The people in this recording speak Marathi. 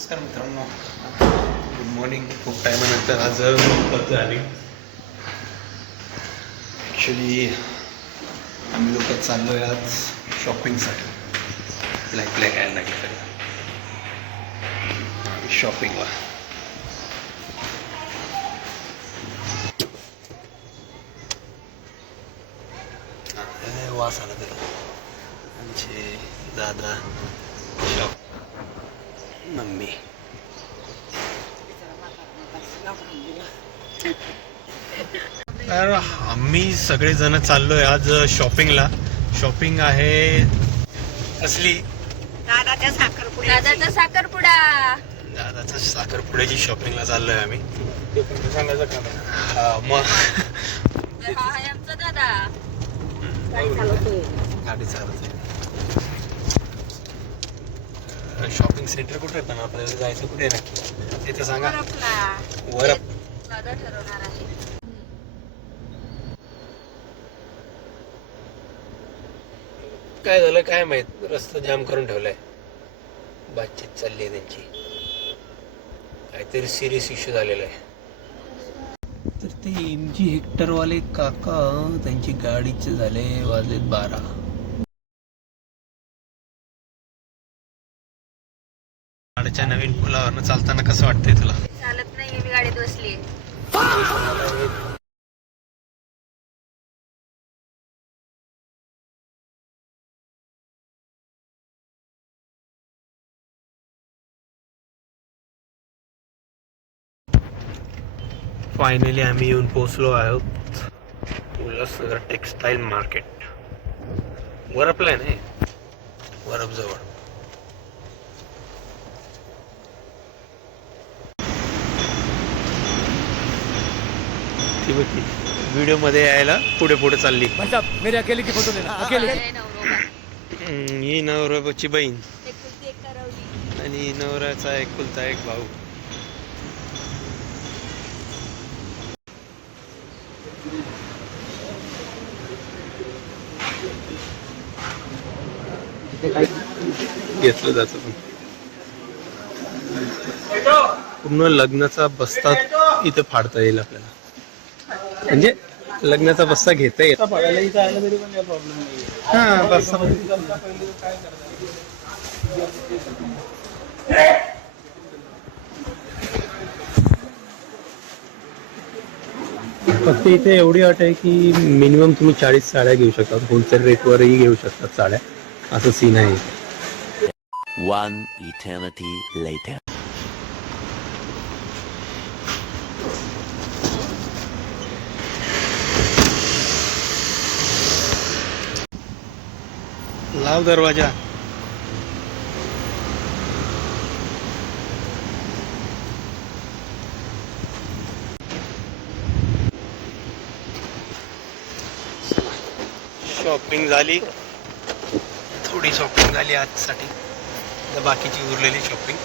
नमस्कार मित्रांनो, गुड मॉर्निंग. खूप टायमानंतर आज पद्धत आली. ॲक्च्युली आम्ही लोक चाललो आहे आज शॉपिंगसाठी. ब्लॅक यायला लागेल शॉपिंगला. वास आला त्याला. आमचे दादा, शॉप, मम्मी. तर आम्ही सगळेजण चाललोय आज शॉपिंगला. शॉपिंग आहे असली दादाच्या साखरपुड्याची शॉपिंगला चाललोय आम्ही. सांगायचं का मग दादा गाडी चालवतोय. शॉपिंग सेंटर कुठे आहे पण आपल्याला जायचं कुठे आहे नक्की ते तर सांगा. वरप ठरवणार आहे. काय झालं काय माहित, रस्ता जाम करून ठेवलाय. बातचीत चालली आहे त्यांची, काहीतरी सिरियस इश्यू झालेला आहे. तर ते MG हेक्टरवाले काका, त्यांची गाडीचे झाले वाजलेत 12. गाडीच्या नवीन पुलावरनं चालताना कसं वाटतंय तुला? चालत नाही, मी गाडीत बसली. फायनली आम्ही येऊन पोहोचलो आहोत उल्हासनगर टेक्सटाईल मार्केट. वरपला आहे ना, वरप जवळ. व्हिडिओ मध्ये यायला पुढे पुढे चालली. मेरे अकेले की फोटो लेना अकेले. ही नवऱ्याची बहीण एकुलती एक ठरवली. आणि नवऱ्याचा एकुलता एक भाऊ. घेतलं जातं पण पूर्ण लग्नाचा बस्ता इथे फाडता येईल आपल्याला. म्हणजे लग्नाचा बस्ता घेता येईल. हा बस्ता फक्त इथे एवढी अट आहे की मिनिमम तुम्ही 40 साड्या घेऊ शकता. होलसेल रेटवरही घेऊ शकतात साड्या, असं सीन आहे. One eternity later. लाव दरवाजा. शॉपिंग झाली, थोडी शॉपिंग झाली आजसाठी. बाकीची उरलेली शॉपिंग